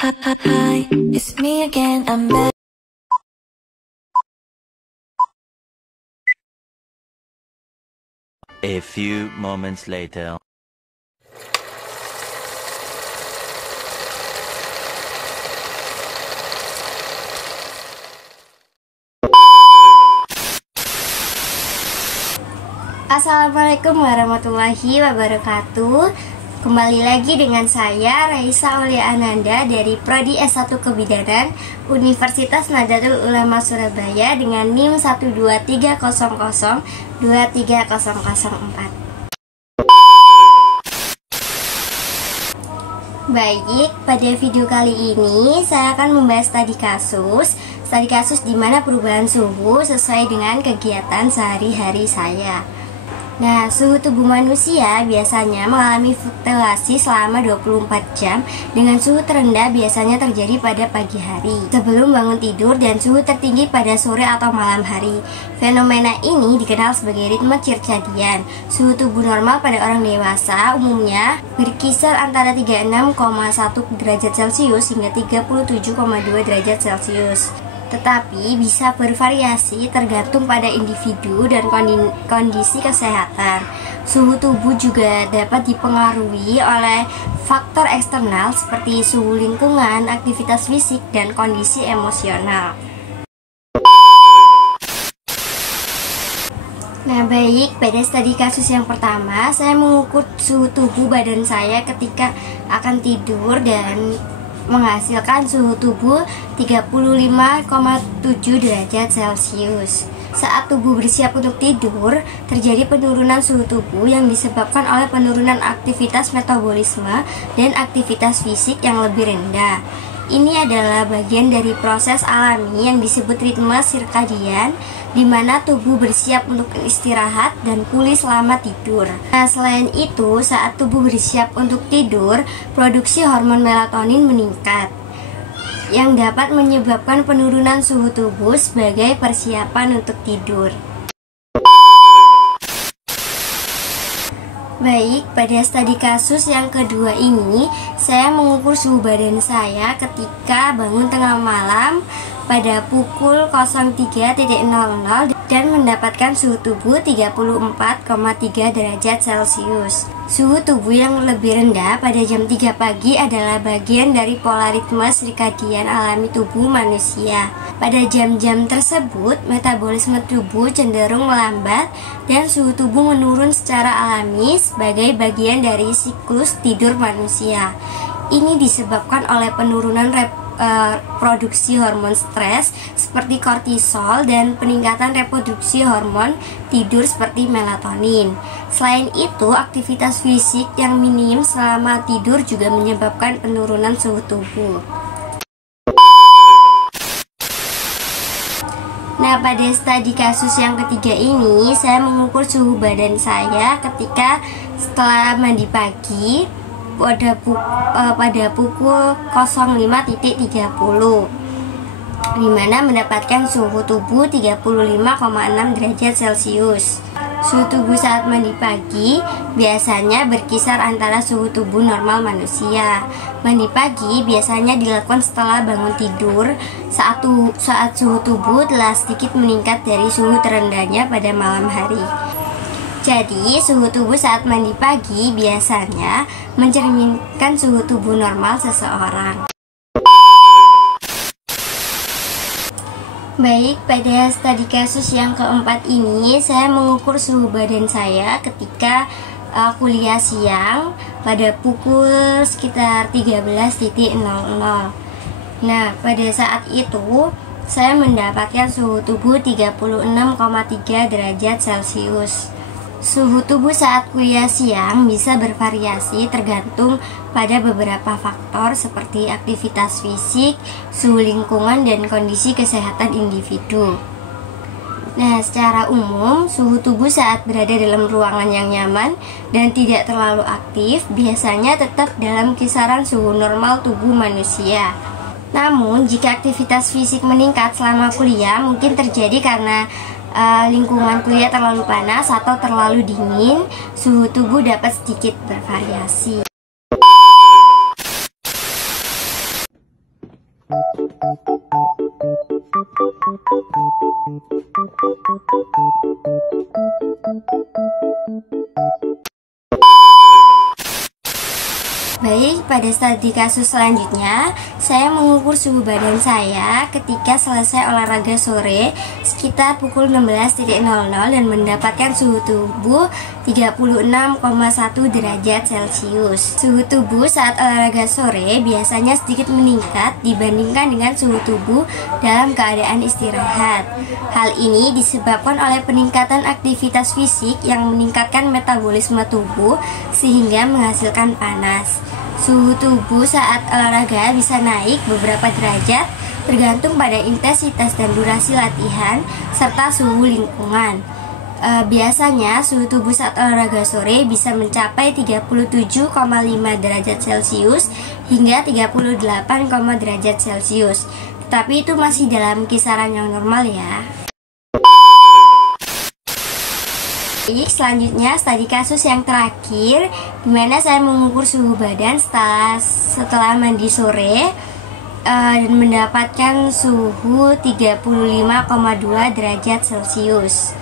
Hi, it's me again, I'm back. A few moments later. Assalamualaikum warahmatullahi wabarakatuh. Kembali lagi dengan saya Raisa Aulia Ananda dari Prodi S1 Kebidanan Universitas Nahdlatul Ulama Surabaya dengan NIM 12300023004. Baik, pada video kali ini saya akan membahas studi kasus di mana perubahan suhu sesuai dengan kegiatan sehari-hari saya. Nah, suhu tubuh manusia biasanya mengalami fluktuasi selama 24 jam dengan suhu terendah biasanya terjadi pada pagi hari sebelum bangun tidur dan suhu tertinggi pada sore atau malam hari. Fenomena ini dikenal sebagai ritme circadian. Suhu tubuh normal pada orang dewasa umumnya berkisar antara 36,1 derajat Celcius hingga 37,2 derajat Celcius. Tetapi bisa bervariasi tergantung pada individu dan kondisi kesehatan. Suhu tubuh juga dapat dipengaruhi oleh faktor eksternal seperti suhu lingkungan, aktivitas fisik, dan kondisi emosional. Nah, baik, pada studi kasus yang pertama, saya mengukur suhu tubuh badan saya ketika akan tidur dan menghasilkan suhu tubuh 35,7 derajat Celcius. Saat tubuh bersiap untuk tidur, terjadi penurunan suhu tubuh yang disebabkan oleh penurunan aktivitas metabolisme dan aktivitas fisik yang lebih rendah. Ini adalah bagian dari proses alami yang disebut ritme sirkadian, di mana tubuh bersiap untuk istirahat dan pulih selama tidur. Nah, selain itu, saat tubuh bersiap untuk tidur, produksi hormon melatonin meningkat, yang dapat menyebabkan penurunan suhu tubuh sebagai persiapan untuk tidur. Baik, pada studi kasus yang kedua ini, saya mengukur suhu badan saya ketika bangun tengah malam pada pukul 03.00 dan mendapatkan suhu tubuh 34,3 derajat Celcius. Suhu tubuh yang lebih rendah pada jam 3 pagi adalah bagian dari pola ritme sirkadian alami tubuh manusia. Pada jam-jam tersebut, metabolisme tubuh cenderung melambat dan suhu tubuh menurun secara alami sebagai bagian dari siklus tidur manusia. Ini disebabkan oleh penurunan produksi hormon stres seperti kortisol dan peningkatan reproduksi hormon tidur seperti melatonin. Selain itu, aktivitas fisik yang minim selama tidur juga menyebabkan penurunan suhu tubuh. Nah, pada studi kasus yang ketiga ini, saya mengukur suhu badan saya ketika setelah mandi pagi pada pukul 05.30, di mana mendapatkan suhu tubuh 35,6 derajat Celcius. Suhu tubuh saat mandi pagi biasanya berkisar antara suhu tubuh normal manusia. Mandi pagi biasanya dilakukan setelah bangun tidur saat suhu tubuh telah sedikit meningkat dari suhu terendahnya pada malam hari. Jadi, suhu tubuh saat mandi pagi biasanya mencerminkan suhu tubuh normal seseorang. Baik, pada studi kasus yang keempat ini, saya mengukur suhu badan saya ketika kuliah siang pada pukul sekitar 13.00. Nah, pada saat itu, saya mendapatkan suhu tubuh 36,3 derajat Celcius. Suhu tubuh saat kuliah siang bisa bervariasi tergantung pada beberapa faktor seperti aktivitas fisik, suhu lingkungan, dan kondisi kesehatan individu. Nah, secara umum, suhu tubuh saat berada dalam ruangan yang nyaman dan tidak terlalu aktif biasanya tetap dalam kisaran suhu normal tubuh manusia. Namun, jika aktivitas fisik meningkat selama kuliah, mungkin terjadi karena lingkungan kuliah terlalu panas atau terlalu dingin, suhu tubuh dapat sedikit bervariasi. Baik, pada studi kasus selanjutnya, saya mengukur suhu badan saya ketika selesai olahraga sore sekitar pukul 16.00 dan mendapatkan suhu tubuh 36,1 derajat Celcius. Suhu tubuh saat olahraga sore biasanya sedikit meningkat dibandingkan dengan suhu tubuh dalam keadaan istirahat. Hal ini disebabkan oleh peningkatan aktivitas fisik yang meningkatkan metabolisme tubuh sehingga menghasilkan panas. Suhu tubuh saat olahraga bisa naik beberapa derajat tergantung pada intensitas dan durasi latihan serta suhu lingkungan. Biasanya suhu tubuh saat olahraga sore bisa mencapai 37,5 derajat Celcius hingga 38, derajat Celcius. Tetapi itu masih dalam kisaran yang normal ya. Selanjutnya studi kasus yang terakhir, dimana saya mengukur suhu badan setelah mandi sore dan mendapatkan suhu 35,2 derajat Celcius.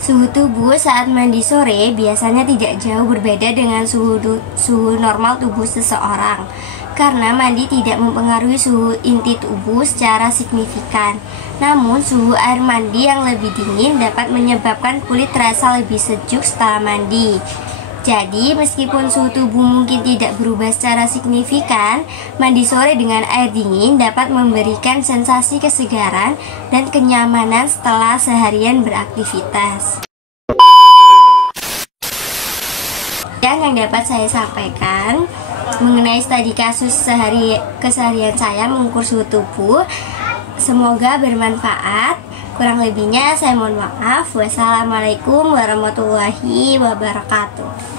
Suhu tubuh saat mandi sore biasanya tidak jauh berbeda dengan suhu normal tubuh seseorang, karena mandi tidak mempengaruhi suhu inti tubuh secara signifikan. Namun, suhu air mandi yang lebih dingin dapat menyebabkan kulit terasa lebih sejuk setelah mandi. Jadi, meskipun suhu tubuh mungkin tidak berubah secara signifikan, mandi sore dengan air dingin dapat memberikan sensasi kesegaran dan kenyamanan setelah seharian beraktivitas. Yang dapat saya sampaikan mengenai studi kasus keseharian saya mengukur suhu tubuh. Semoga bermanfaat. Kurang lebihnya saya mohon maaf. Wassalamualaikum warahmatullahi wabarakatuh.